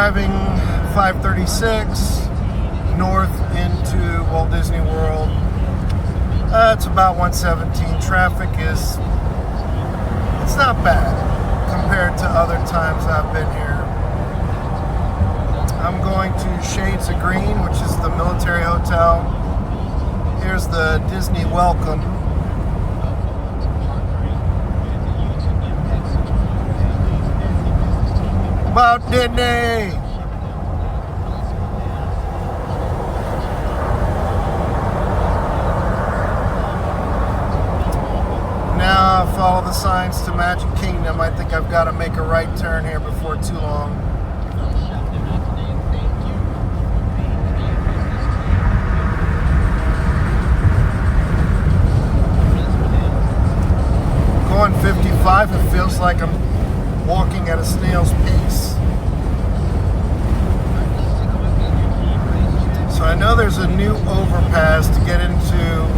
driving 536 north into Walt Disney World. It's about 117. Traffic it's not bad compared to other times I've been here. I'm going to Shades of Green, which is the military hotel. Here's the Disney welcome. About Disney! Now I follow the signs to Magic Kingdom. I think I've got to make a right turn here before too long. Going 55, it feels like I'm walking at a snail's pace. So I know there's a new overpass to get into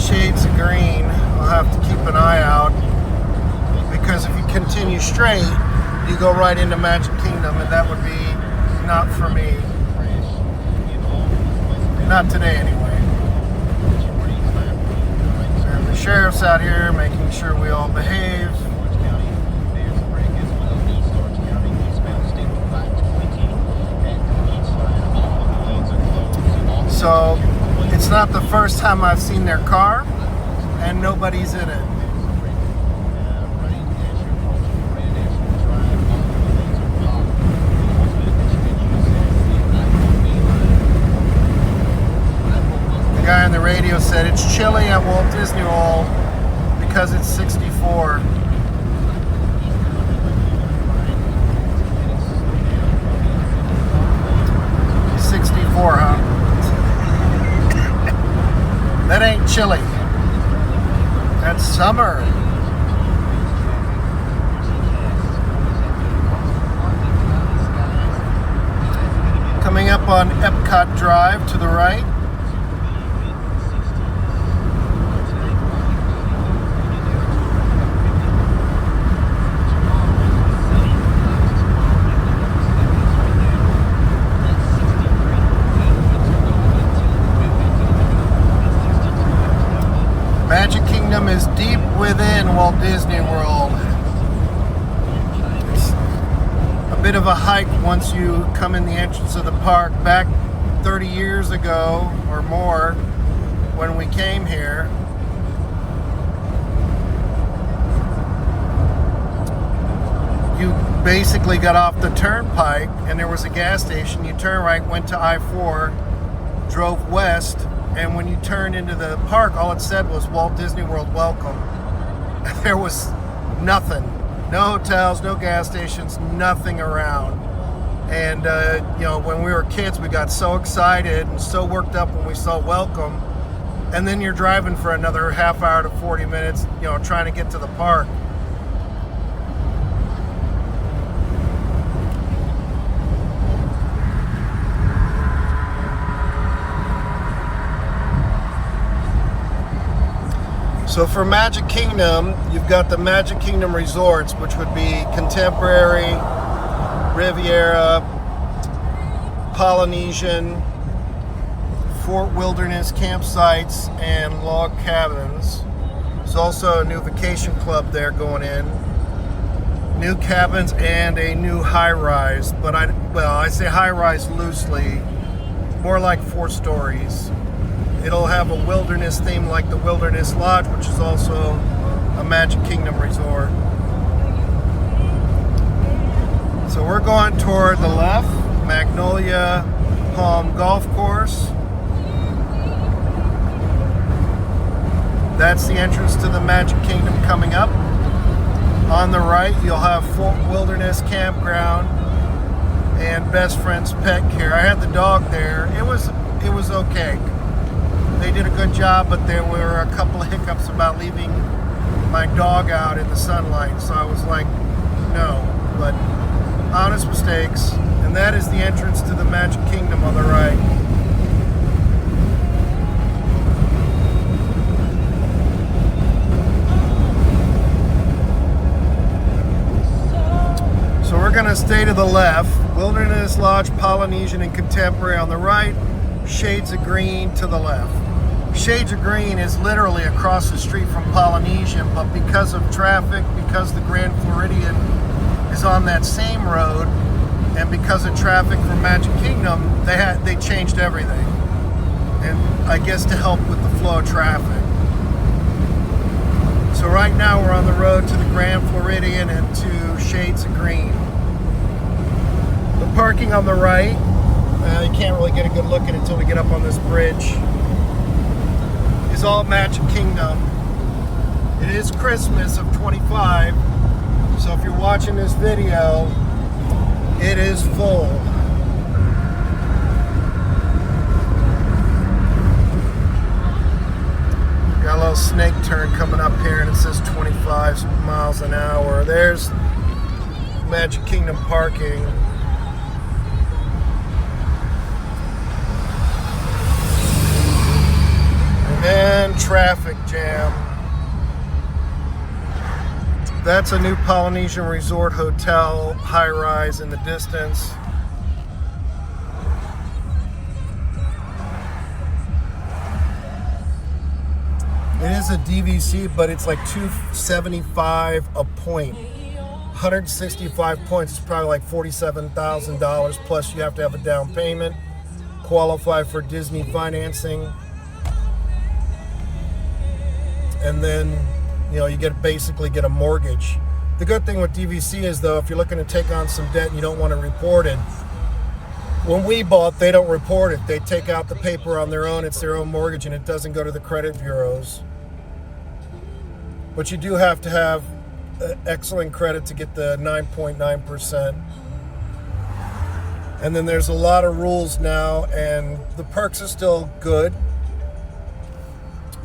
Shades of Green. I'll have to keep an eye out, because if you continue straight, you go right into Magic Kingdom, and that would be not for me. Not today, anyway. And the sheriff's out here making sure we all behave. So it's not the first time I've seen their car, and nobody's in it. The guy on the radio said it's chilly at Walt Disney World because it's 64. Huh? That ain't chilly. That's summer. Coming up on Epcot Drive to the right. Magic Kingdom is deep within Walt Disney World. It's a bit of a hike once you come in the entrance of the park. Back 30 years ago or more, when we came here, you basically got off the turnpike and there was a gas station. You turn right, went to I-4, drove west, and when you turned into the park, all it said was Walt Disney World welcome. There was nothing. No hotels, no gas stations, nothing around. And, when we were kids, we got so excited and so worked up when we saw welcome. And then you're driving for another half hour to 40 minutes, trying to get to the park. So for Magic Kingdom, you've got the Magic Kingdom resorts, which would be Contemporary, Riviera, Polynesian, Fort Wilderness campsites, and log cabins. There's also a new vacation club there going in. New cabins and a new high-rise, but I say high-rise loosely, more like 4 stories. It'll have a wilderness theme like the Wilderness Lodge, which is also a Magic Kingdom resort. So we're going toward the left, Magnolia Palm Golf Course. That's the entrance to the Magic Kingdom coming up. On the right, you'll have Fort Wilderness Campground and Best Friend's Pet Care. I had the dog there. It was okay. They did a good job, but there were a couple of hiccups about leaving my dog out in the sunlight. So I was like, no. But honest mistakes. And that is the entrance to the Magic Kingdom on the right. So we're going to stay to the left. Wilderness Lodge, Polynesian and Contemporary on the right, Shades of Green to the left. Shades of Green is literally across the street from Polynesian, but because of traffic, because the Grand Floridian is on that same road, and because of traffic from Magic Kingdom, they changed everything. And I guess to help with the flow of traffic. So right now we're on the road to the Grand Floridian and to Shades of Green. The parking on the right, you can't really get a good look at it until we get up on this bridge, is all Magic Kingdom. It is Christmas of 25, so if you're watching this video, it is full. Got a little snake turn coming up here and it says 25 miles an hour. There's Magic Kingdom parking. And traffic jam. That's a new Polynesian Resort hotel, high-rise in the distance. It is a DVC, but it's like $275 a point. 165 points is probably like $47,000, plus you have to have a down payment, qualify for Disney financing, and then you basically get a mortgage. The good thing with DVC is, though, if you're looking to take on some debt and you don't want to report it, when we bought, they don't report it. They take out the paper on their own. It's their own mortgage, and it doesn't go to the credit bureaus. But you do have to have excellent credit to get the 9.9%. And then there's a lot of rules now, and the perks are still good,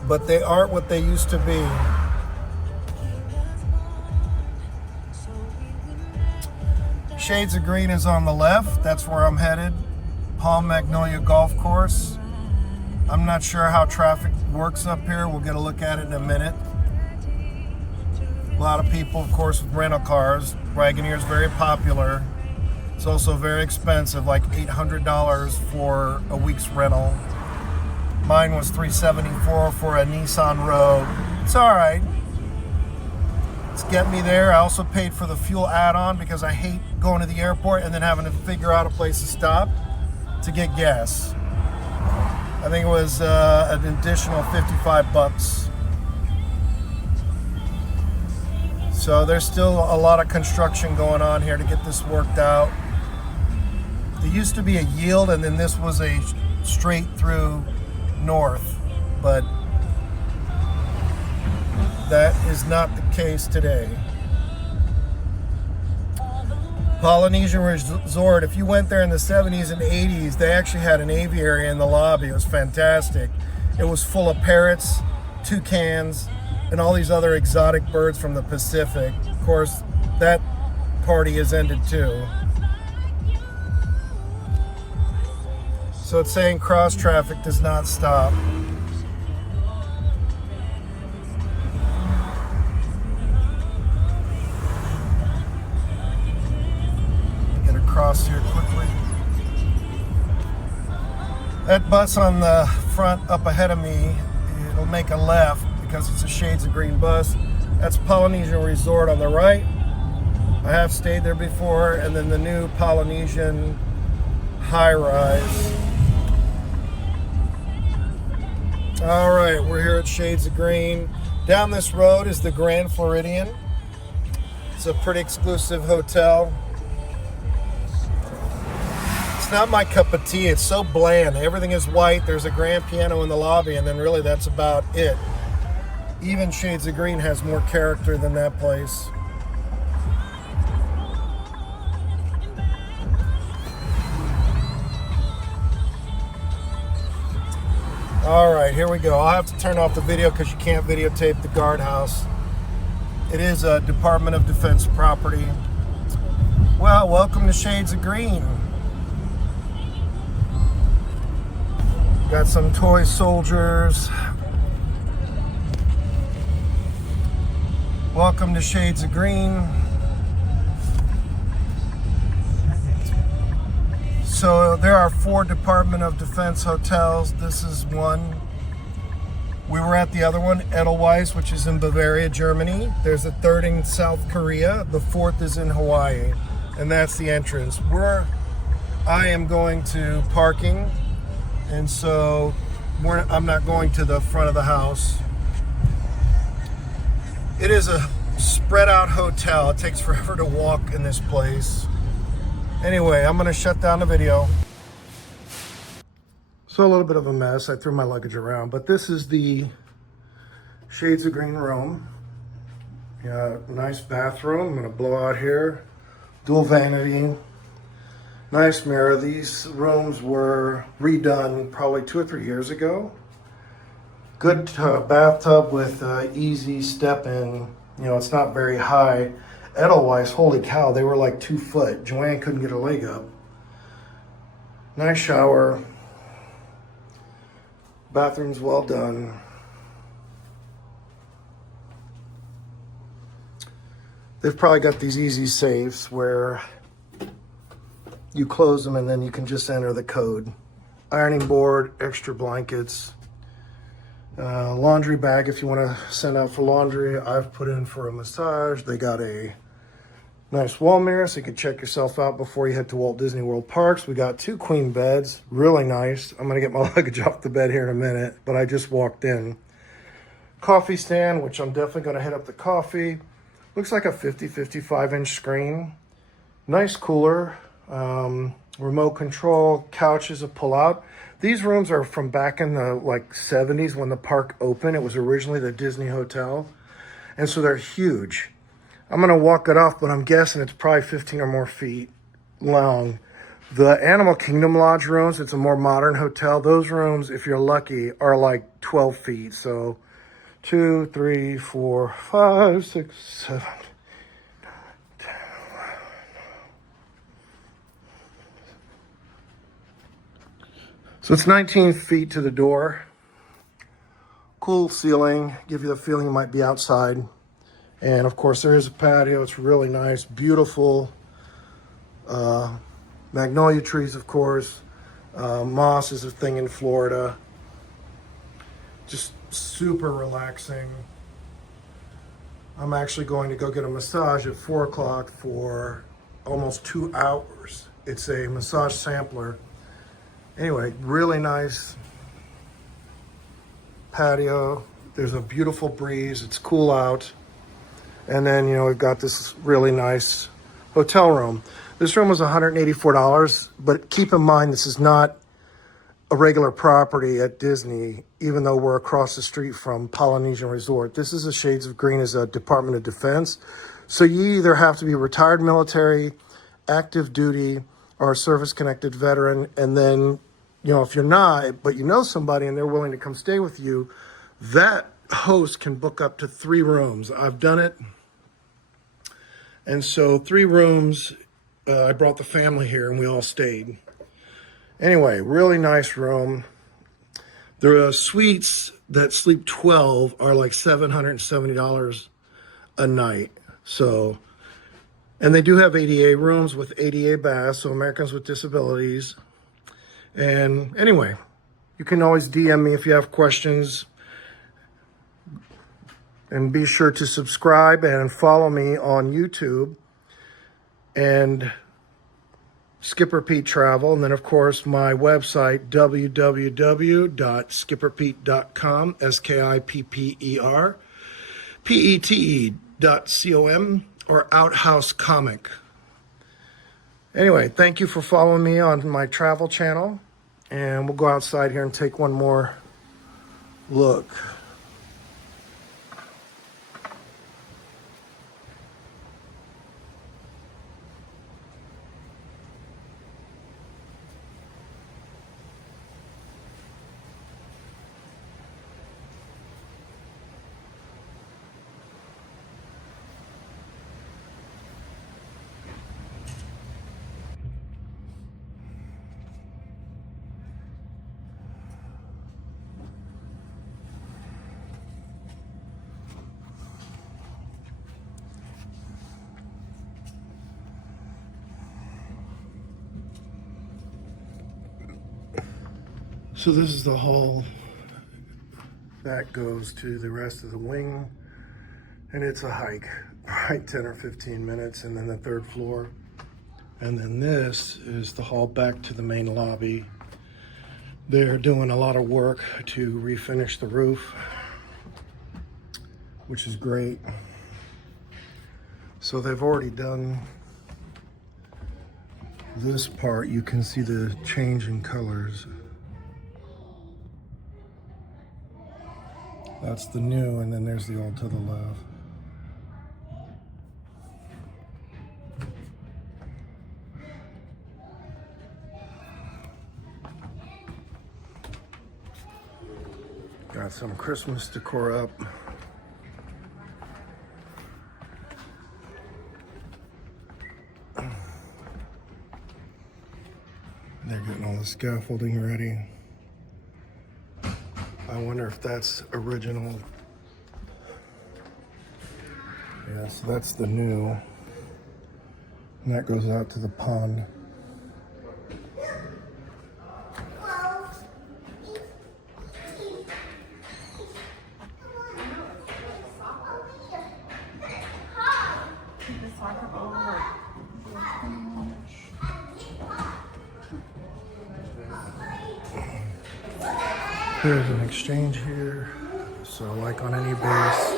but they aren't what they used to be. Shades of Green is on the left. That's where I'm headed. Palm Magnolia Golf Course. I'm not sure how traffic works up here. We'll get a look at it in a minute. A lot of people, of course, with rental cars. Wagoneer is very popular. It's also very expensive, like $800 for a week's rental. Mine was $374 for a Nissan Rogue. It's all right. It's getting me there. I also paid for the fuel add-on because I hate going to the airport and then having to figure out a place to stop to get gas. I think it was an additional $55. So there's still a lot of construction going on here to get this worked out. There used to be a yield, and then this was a straight through north, but that is not the case today. Polynesian Resort, if you went there in the 70s and 80s, they actually had an aviary in the lobby. It was fantastic. It was full of parrots, toucans, and all these other exotic birds from the Pacific. Of course, that party has ended too. So it's saying cross traffic does not stop. Get across here quickly. That bus on the front up ahead of me, it'll make a left because it's a Shades of Green bus. That's Polynesian Resort on the right. I have stayed there before, and then the new Polynesian high-rise. All right, we're here at Shades of Green. Down this road is the Grand Floridian. It's a pretty exclusive hotel. It's not my cup of tea. It's so bland. Everything is white. There's a grand piano in the lobby, and then really that's about it. Even Shades of Green has more character than that place. All right, here we go. I'll have to turn off the video because you can't videotape the guardhouse. It is a Department of Defense property. Well, welcome to Shades of Green. Got some toy soldiers. Welcome to Shades of Green. So there are 4 Department of Defense hotels. This is one. We were at the other one, Edelweiss, which is in Bavaria, Germany. There's a 3rd in South Korea. The 4th is in Hawaii. And that's the entrance. I am going to parking. And so I'm not going to the front of the house. It is a spread out hotel. It takes forever to walk in this place. Anyway, I'm going to shut down the video. So a little bit of a mess. I threw my luggage around, but this is the Shades of Green room. Yeah, nice bathroom. I'm going to blow out here. Dual vanity. Nice mirror. These rooms were redone probably 2 or 3 years ago. Good bathtub with easy step in. You know, it's not very high. Edelweiss, holy cow, they were like 2 foot. Joanne couldn't get her leg up. Nice shower. Bathroom's well done. They've probably got these easy safes where you close them and then you can just enter the code. Ironing board, extra blankets, laundry bag if you want to send out for laundry. I've put in for a massage. They got a nice wall mirror so you can check yourself out before you head to Walt Disney World parks. We got 2 queen beds, really nice. I'm gonna get my luggage off the bed here in a minute, but I just walked in. Coffee stand, which I'm definitely gonna hit up the coffee. Looks like a 55 inch screen. Nice cooler, remote control, couches, a pull out. These rooms are from back in the like 70s when the park opened. It was originally the Disney Hotel. And so they're huge. I'm going to walk it off, but I'm guessing it's probably 15 or more feet long. The Animal Kingdom Lodge rooms, it's a more modern hotel. Those rooms, if you're lucky, are like 12 feet. So 2, 3, 4, 5, 6, 7, 9, 10, 11. So it's 19 feet to the door. Cool ceiling, give you the feeling you might be outside. And of course, there is a patio. It's really nice, beautiful. Magnolia trees, of course. Moss is a thing in Florida. Just super relaxing. I'm actually going to go get a massage at 4 o'clock for almost 2 hours. It's a massage sampler. Anyway, really nice patio. There's a beautiful breeze. It's cool out. And then, you know, we've got this really nice hotel room. This room was $184, but keep in mind, this is not a regular property at Disney, even though we're across the street from Polynesian Resort. This is a Shades of Green as a Department of Defense. So you either have to be retired military, active duty, or a service-connected veteran. And then, you know, if you're not, but you know somebody and they're willing to come stay with you, that host can book up to 3 rooms. I've done it. And so 3 rooms, I brought the family here and we all stayed. Anyway, really nice room. The suites that sleep 12 are like $770 a night. So, and they do have ADA rooms with ADA baths, so Americans with disabilities. And anyway, you can always DM me if you have questions. And be sure to subscribe and follow me on YouTube and Skipper Pete Travel. And then, of course, my website, www.skipperpete.com, SKIPPER, or Outhouse Comic. Anyway, thank you for following me on my travel channel. And we'll go outside here and take one more look. So this is the hall that goes to the rest of the wing, and it's a hike, probably 10 or 15 minutes, and then the third floor. And then this is the hall back to the main lobby. They're doing a lot of work to refinish the roof, which is great. So they've already done this part. You can see the change in colors. That's the new, and then there's the old to the left. Got some Christmas decor up. They're getting all the scaffolding ready. I wonder if that's original. Yeah, so that's the new. And that goes out to the pond. There's an exchange here. So like on any base,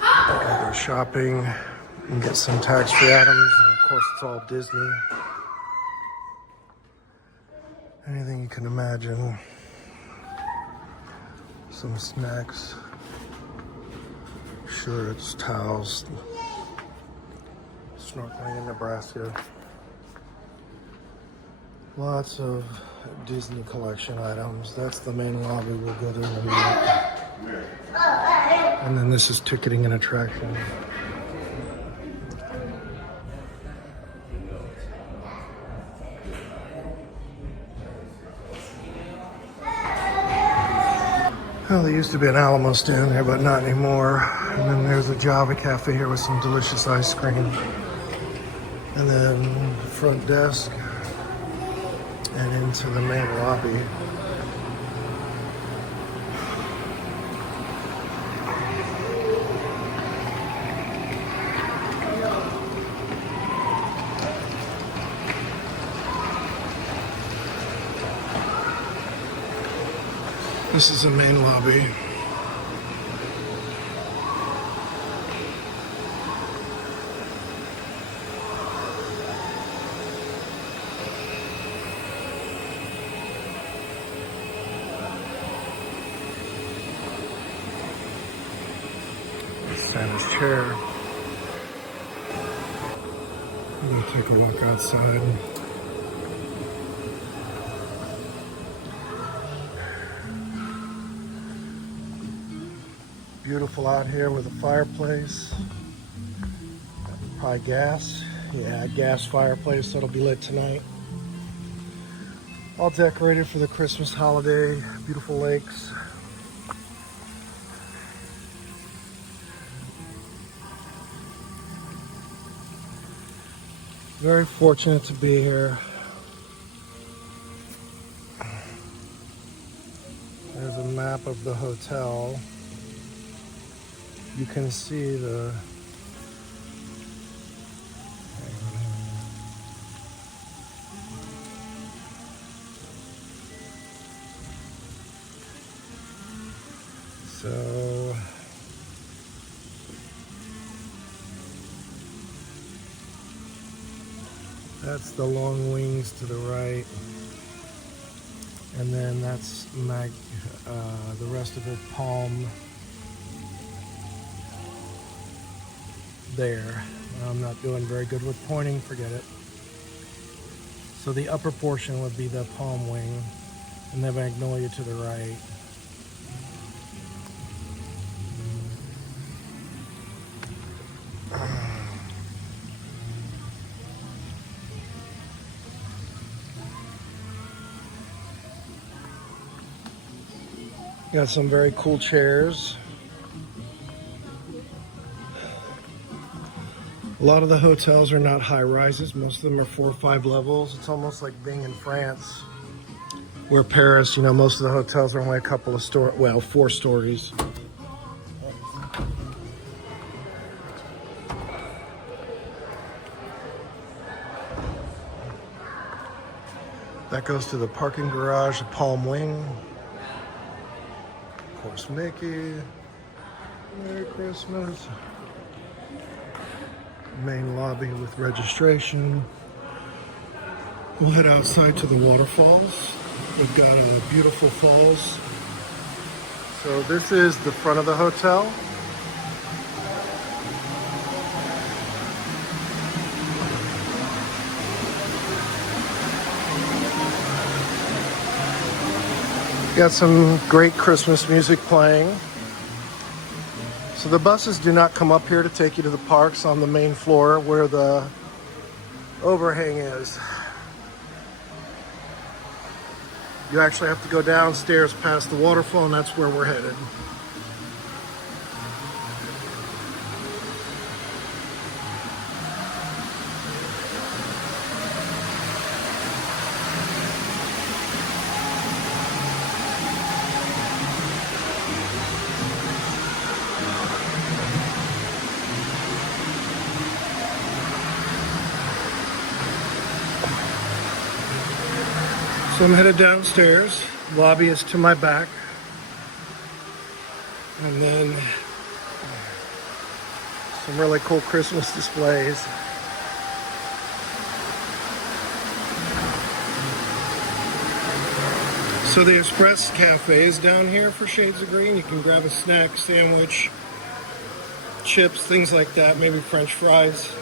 go shopping and get some tax-free items. And of course it's all Disney. Anything you can imagine. Some snacks, shirts, towels, snorkeling in Nebraska. Lots of Disney collection items. That's the main lobby. We'll go there in a minute. And then this is ticketing and attraction. Well, there used to be an Alamo stand there, but not anymore. And then there's a Java Cafe here with some delicious ice cream. And then front desk. And into the main lobby. This is the main lobby. Santa's chair. I'm gonna take a walk outside. Beautiful out here with a fireplace. Probably gas. Yeah, gas fireplace that'll be lit tonight. All decorated for the Christmas holiday. Beautiful lakes. Very fortunate to be here. There's a map of the hotel. You can see the so that's the long wings to the right, and then that's the rest of it palm there. I'm not doing very good with pointing, forget it. So the upper portion would be the palm wing, and the magnolia to the right. Got some very cool chairs. A lot of the hotels are not high rises. Most of them are 4 or 5 levels. It's almost like being in France where Paris, you know, most of the hotels are only a couple of well, 4 stories. That goes to the parking garage, the Palm Wing. Of course, Mickey. Merry Christmas. Main lobby with registration. We'll head outside to the waterfalls. We've got beautiful falls. So this is the front of the hotel. Got some great Christmas music playing. So the buses do not come up here to take you to the parks on the main floor where the overhang is. You actually have to go downstairs past the waterfall, and that's where we're headed. So I'm headed downstairs. Lobby is to my back. And then some really cool Christmas displays. So the Express Cafe is down here for shades of green. You can grab a snack, sandwich, chips, things like that, maybe French fries.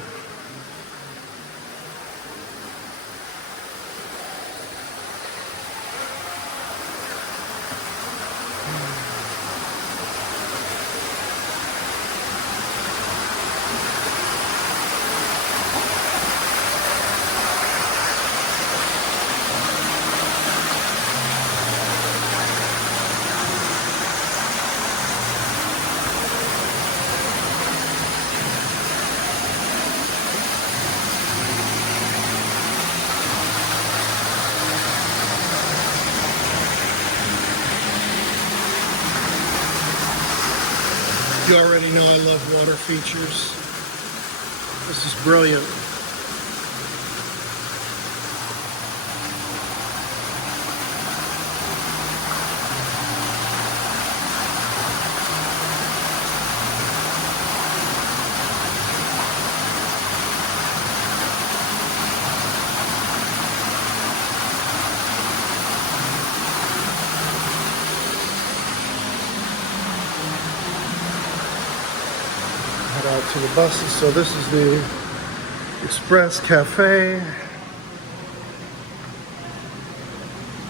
You already know I love water features. This is brilliant. Head out to the buses. So this is the Express Cafe.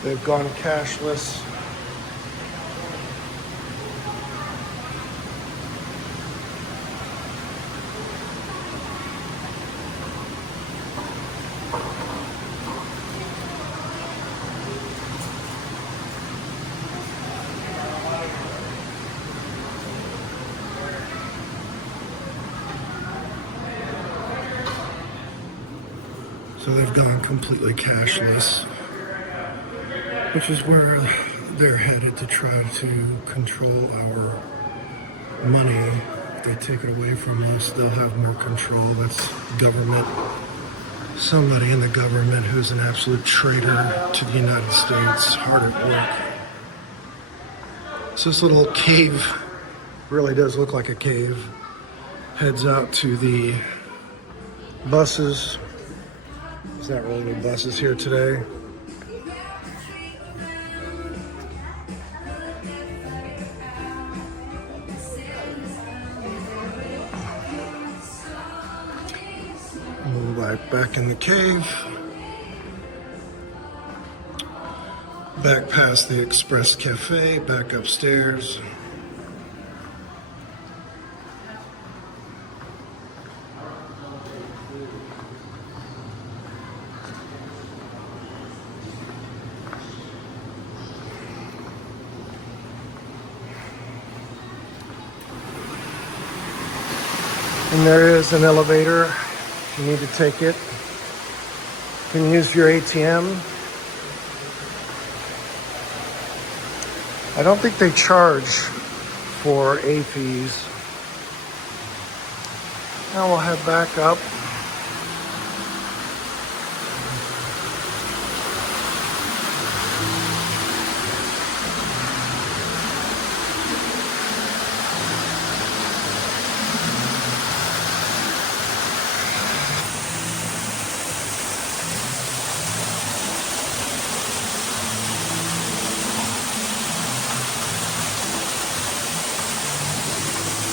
They've gone cashless. So they've gone completely cashless, which is where they're headed to try to control our money. If they take it away from us, they'll have more control. That's government. Somebody in the government who's an absolute traitor to the United States, hard at work. So this little cave really does look like a cave. Heads out to the buses. There's not really any buses here today. Move back in the cave. Back past the Express Cafe, back upstairs. And there is an elevator if you need to take it. You can use your ATM. I don't think they charge for A fees. Now we'll head back up.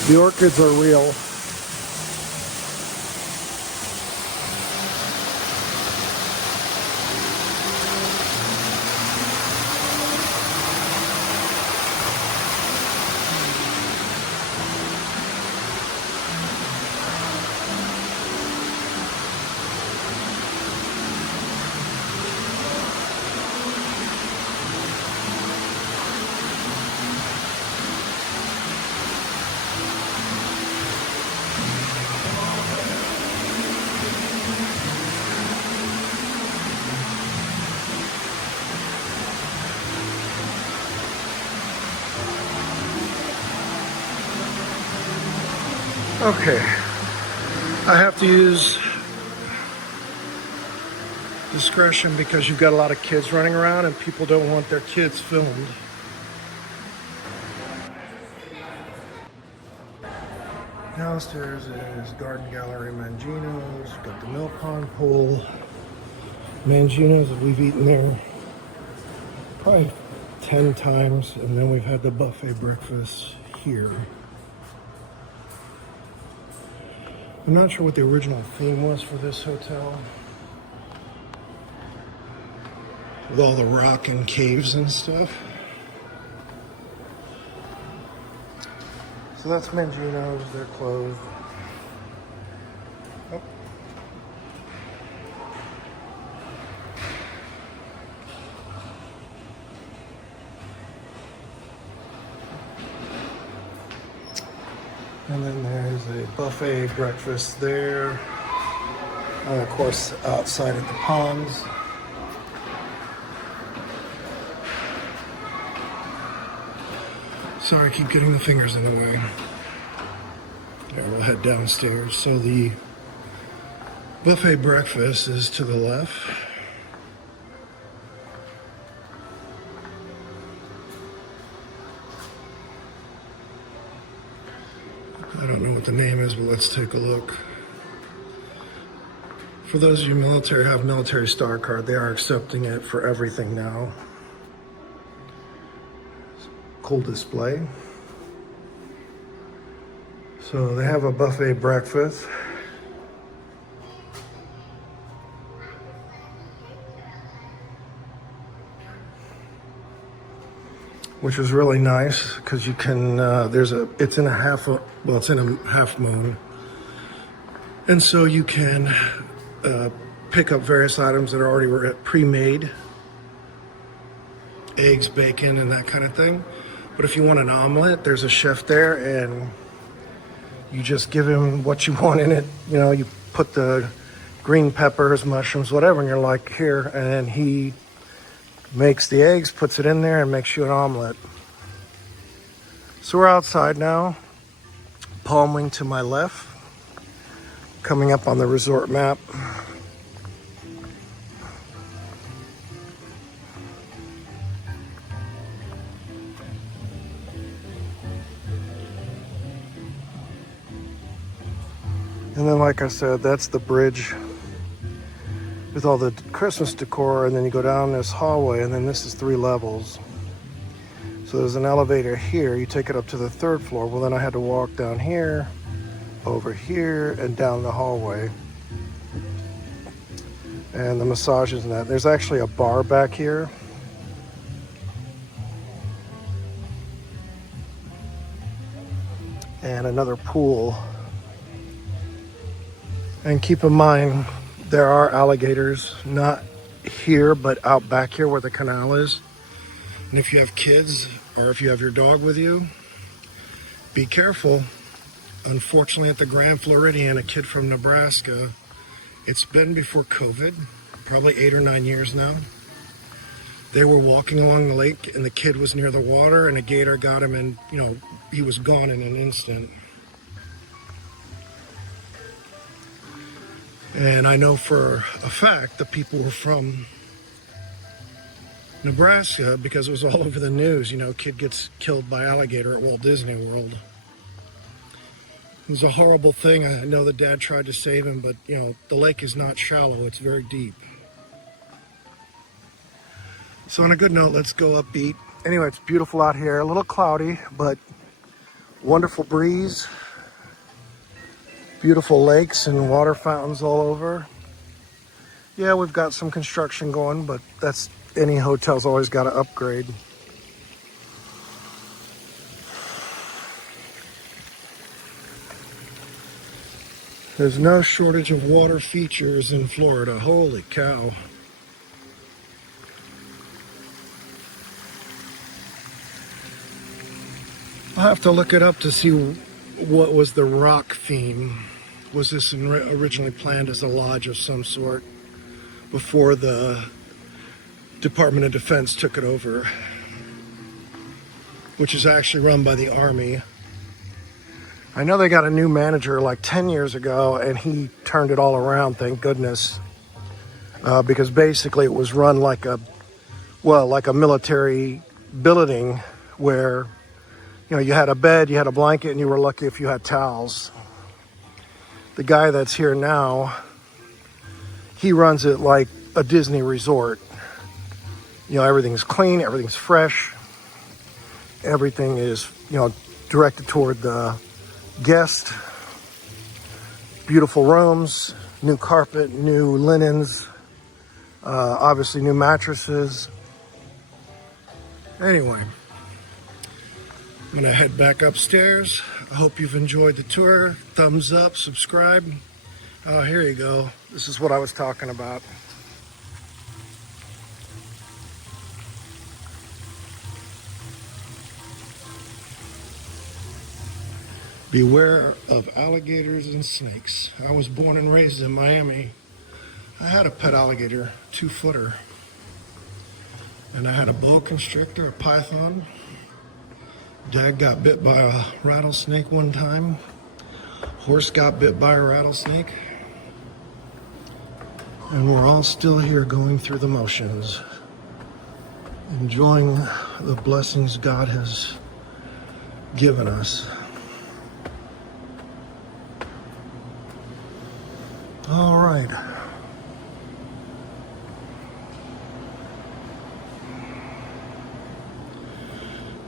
The orchids are real. Okay, I have to use discretion because you've got a lot of kids running around and people don't want their kids filmed. Downstairs is Garden Gallery Mangino's, got the mill pond pool. Mangino's, we've eaten there probably 10 times, and then we've had the buffet breakfast here. I'm not sure what the original theme was for this hotel, with all the rock and caves and stuff. So that's Mangino's, they're closed. Oh. And then there's a buffet breakfast there. And of course, outside at the ponds. Sorry, I keep getting the fingers in the way. There, we'll head downstairs. So the buffet breakfast is to the left. I don't know what the name is, but let's take a look. For those of you military have military star card, they are accepting it for everything now. Cool display. So they have a buffet breakfast. Which is really nice because you can, it's in a half moon. And so you can pick up various items that are already pre-made. Eggs, bacon, and that kind of thing. But if you want an omelet, there's a chef there and you just give him what you want in it. You know, you put the green peppers, mushrooms, whatever, and you're like, here, and he makes the eggs, puts it in there, and makes you an omelet. So we're outside now. Palm Wing to my left, coming up on the resort map. And then, like I said, that's the bridge with all the Christmas decor, and then you go down this hallway, and then this is 3 levels. So there's an elevator here, you take it up to the 3rd floor. Well, then I had to walk down here, over here, and down the hallway. And the massages and that. There's actually a bar back here. And another pool. And keep in mind, there are alligators, not here, but out back here where the canal is. And if you have kids, or if you have your dog with you, be careful. Unfortunately, at the Grand Floridian, a kid from Nebraska, it's been before COVID, probably 8 or 9 years now. They were walking along the lake and the kid was near the water and a gator got him and, you know, he was gone in an instant. And I know for a fact the people were from Nebraska because it was all over the news. You know, kid gets killed by alligator at Walt Disney World. It was a horrible thing. I know the dad tried to save him, but, you know, the lake is not shallow. It's very deep. So on a good note, let's go upbeat. Anyway, it's beautiful out here. A little cloudy, but wonderful breeze. Beautiful lakes and water fountains all over. Yeah, we've got some construction going, but that's any hotel's always got to upgrade. There's no shortage of water features in Florida. Holy cow. I'll have to look it up to see what was the rock theme. Was this originally planned as a lodge of some sort before the Department of Defense took it over, which is actually run by the Army. I know they got a new manager like 10 years ago and he turned it all around, thank goodness, because basically it was run like a military building where, you know, you had a bed, you had a blanket, and you were lucky if you had towels. The guy that's here now, he runs it like a Disney resort. You know, everything's clean, everything's fresh. Everything is, you know, directed toward the guest. Beautiful rooms, new carpet, new linens, obviously new mattresses. Anyway. I'm gonna head back upstairs. I hope you've enjoyed the tour. Thumbs up, subscribe. Oh, here you go. This is what I was talking about. Beware of alligators and snakes. I was born and raised in Miami. I had a pet alligator, 2-footer. And I had a boa constrictor, a python. Dad got bit by a rattlesnake one time. Horse got bit by a rattlesnake. And we're all still here going through the motions, enjoying the blessings God has given us. All right.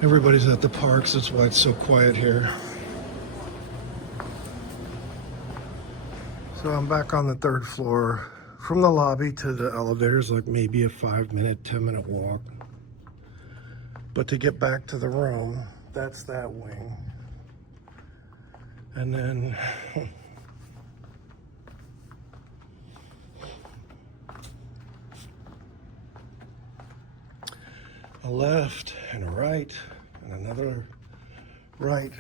Everybody's at the parks, that's why it's so quiet here. So I'm back on the 3rd floor. From the lobby to the elevators, like maybe a 5-minute, 10-minute walk. But to get back to the room, that's that wing. And then a left and a right and another right.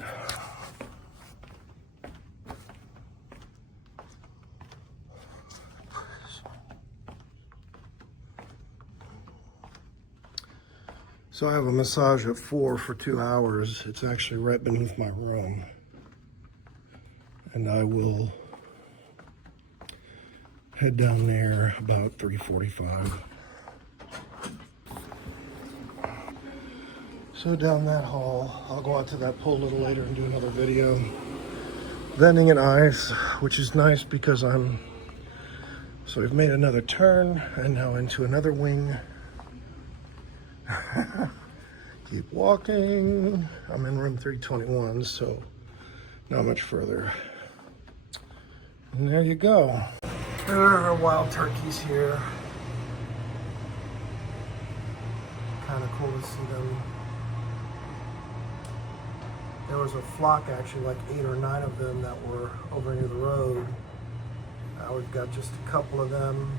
So I have a massage at 4 for 2 hours. It's actually right beneath my room. And I will head down there about 3:45. So down that hall, I'll go out to that pool a little later and do another video. Vending in ice, which is nice because so we've made another turn and now into another wing. Keep walking. I'm in room 321, so not much further. And there you go. There are wild turkeys here. Kind of cool to see them. There was a flock, actually, like 8 or 9 of them that were over near the road. We've got just a couple of them.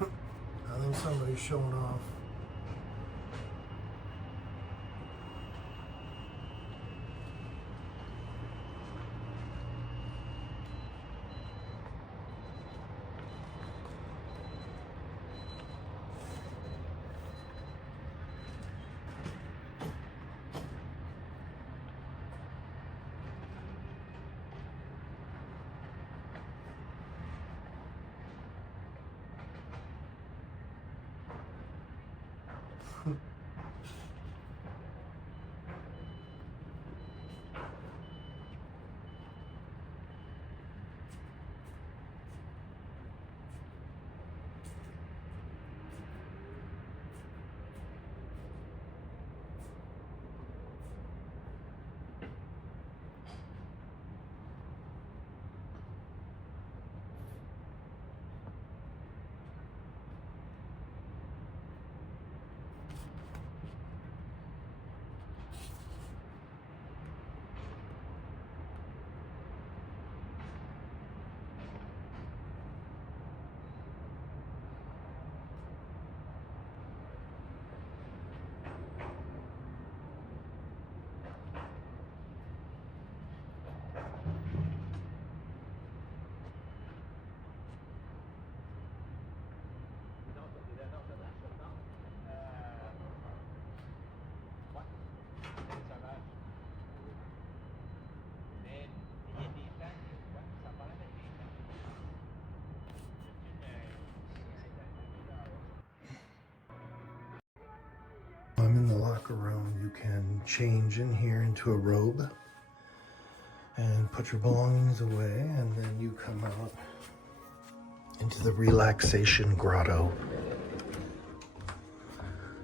I think somebody's showing off. you can change in here into a robe and put your belongings away, and then you come out into the Relaxation Grotto.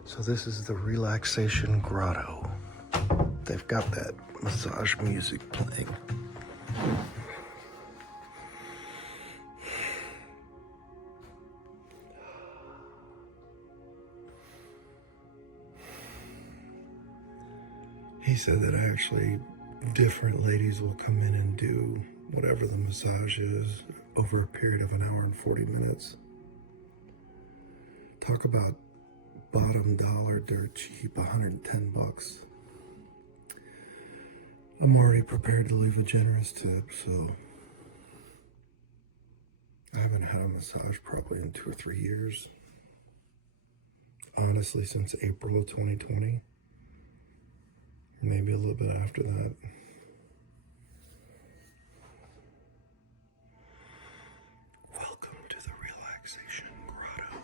So this is the Relaxation Grotto. They've got that massage music playing. He said that actually different ladies will come in and do whatever the massage is over a period of 1 hour and 40 minutes. Talk about bottom dollar, dirt cheap, 110 bucks. I'm already prepared to leave a generous tip, so I haven't had a massage probably in 2 or 3 years. Honestly, since April of 2020. Maybe a little bit after that. Welcome to the Relaxation Grotto.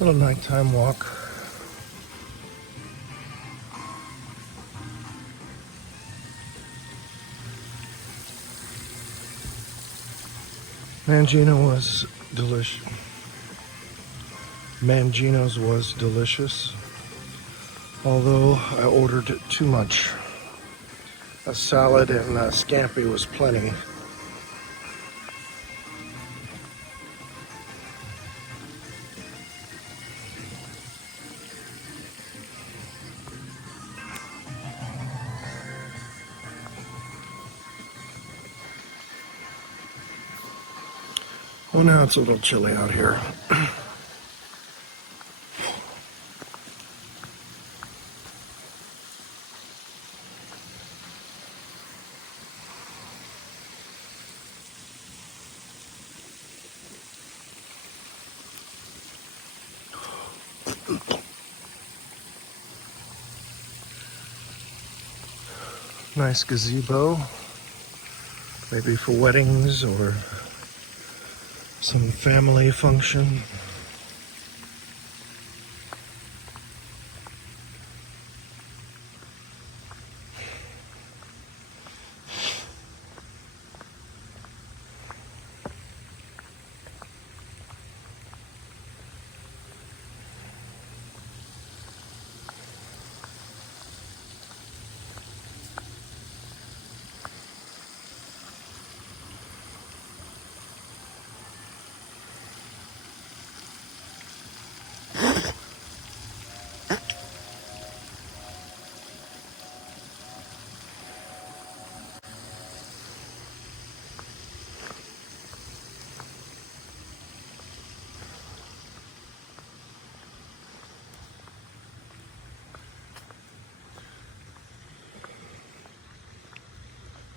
Little nighttime walk. Mangino's was delicious, although I ordered too much. A salad and scampi was plenty. Oh, now it's a little chilly out here. Nice gazebo, maybe for weddings or some family function.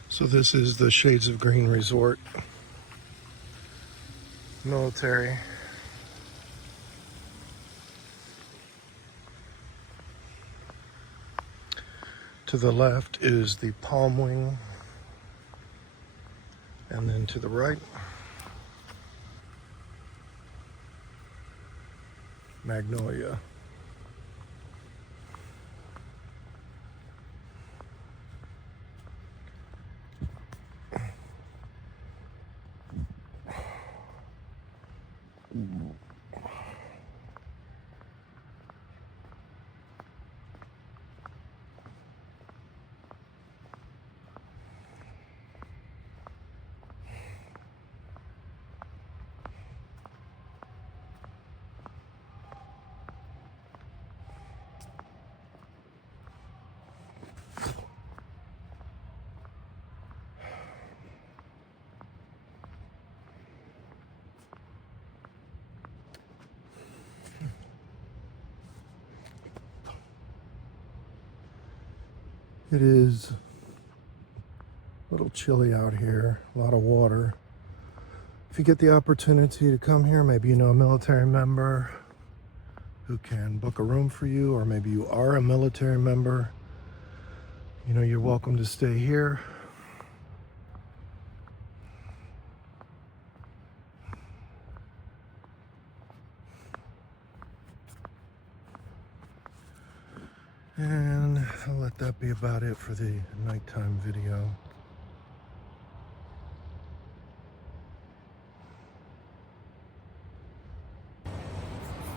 So this is the Shades of Green Resort. Military. To the left is the Palm Wing. And then to the right, Magnolia. It is a little chilly out here, a lot of water. If you get the opportunity to come here, maybe you know a military member who can book a room for you, or maybe you are a military member, you know, you're welcome to stay here. And I'll let that be about it for the nighttime video.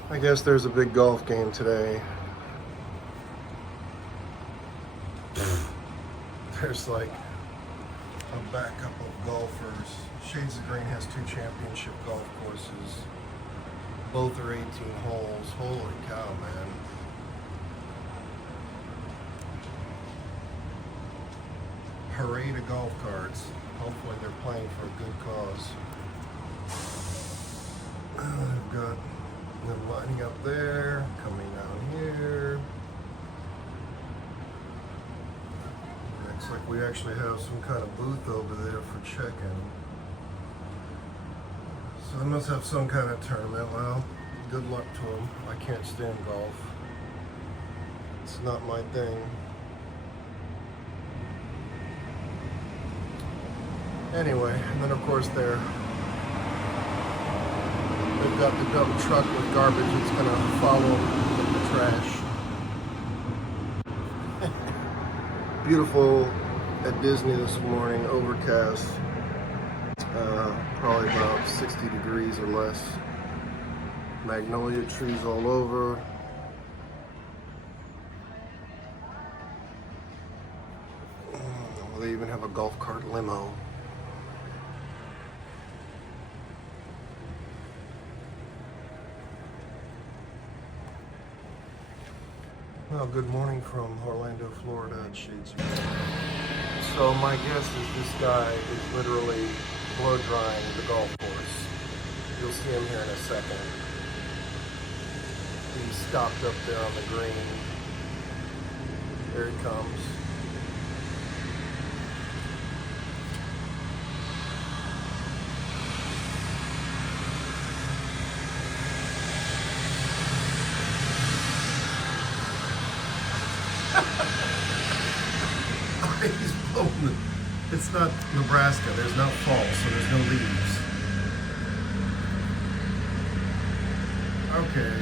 I guess there's a big golf game today. There's like a backup of golfers. Shades of Green has 2 championship golf courses. Both are 18 holes. Holy cow, man. Parade of golf carts. Hopefully they're playing for a good cause. I've got them lining up there, coming down here. Looks like we actually have some kind of booth over there for check-in. So they must have some kind of tournament. Well, good luck to them. I can't stand golf. It's not my thing. Anyway, and then of course they've got the dump truck with garbage that's gonna follow them with the trash. Beautiful at Disney this morning, overcast, probably about 60 degrees or less. Magnolia trees all over. Well, they even have a golf cart limo. Well, good morning from Orlando, Florida at Shades of Green. So my guess is this guy is literally blow drying the golf course. You'll see him here in a second. He's stopped up there on the green. There he comes. He's blowing the, it's not Nebraska, there's no fall, so there's no leaves. Okay.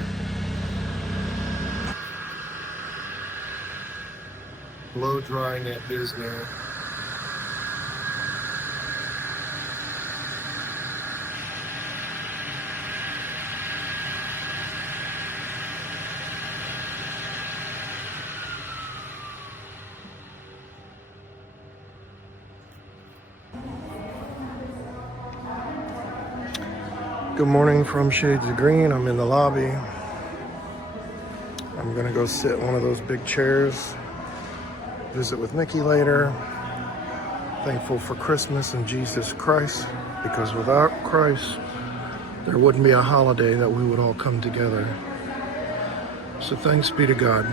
Blow drying at Disney. Good morning from Shades of Green. I'm in the lobby. I'm gonna go sit in one of those big chairs, visit with Mickey later. Thankful for Christmas and Jesus Christ, because without Christ, there wouldn't be a holiday that we would all come together. So thanks be to God.